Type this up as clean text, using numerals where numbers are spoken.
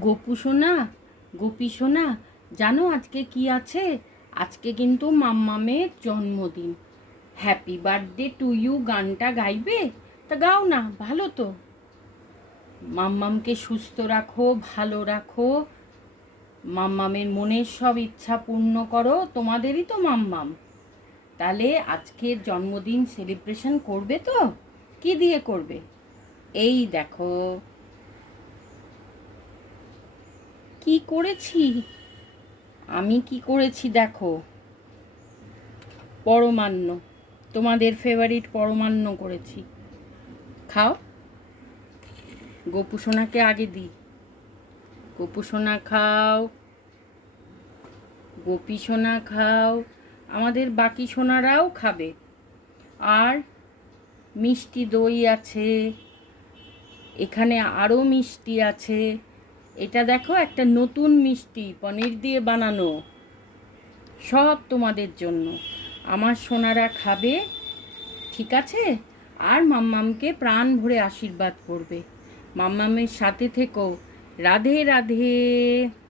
গোপু সোনা, গোপী সোনা, জানো আজকে কি আছে? আজকে কিন্তু মাম্মামের জন্মদিন। হ্যাপি বার্থডে টু ইউ গানটা গাইবে? তা গাও না, ভালো তো। মাম্মামকে সুস্থ রাখো, ভালো রাখো, মাম্মামের মনের সব ইচ্ছা পূর্ণ করো, তোমাদেরই তো মাম্মাম। তাহলে আজকের জন্মদিন সেলিব্রেশন করবে তো? কি দিয়ে করবে? এই দেখো কি করেছি আমি, কি করেছি দেখো। পরমান্ন, তোমাদের ফেভারিট পরমান্ন করেছি। খাও। গোপু সোনাকে আগে দিই। গোপু সোনা খাও, গোপী সোনা খাও, আমাদের বাকি সোনারাও খাবে। আর মিষ্টি দই আছে, এখানে আরও মিষ্টি আছে। এটা দেখো, একটা নতুন মিষ্টি পনির দিয়ে বানানো, সব তোমাদের জন্য। আমার সোনারা খাবে, ঠিক আছে? আর মাম্মামকে প্রাণ ভরে আশীর্বাদ করবে। মাম্মামের সাথে থেকো। রাধে রাধে।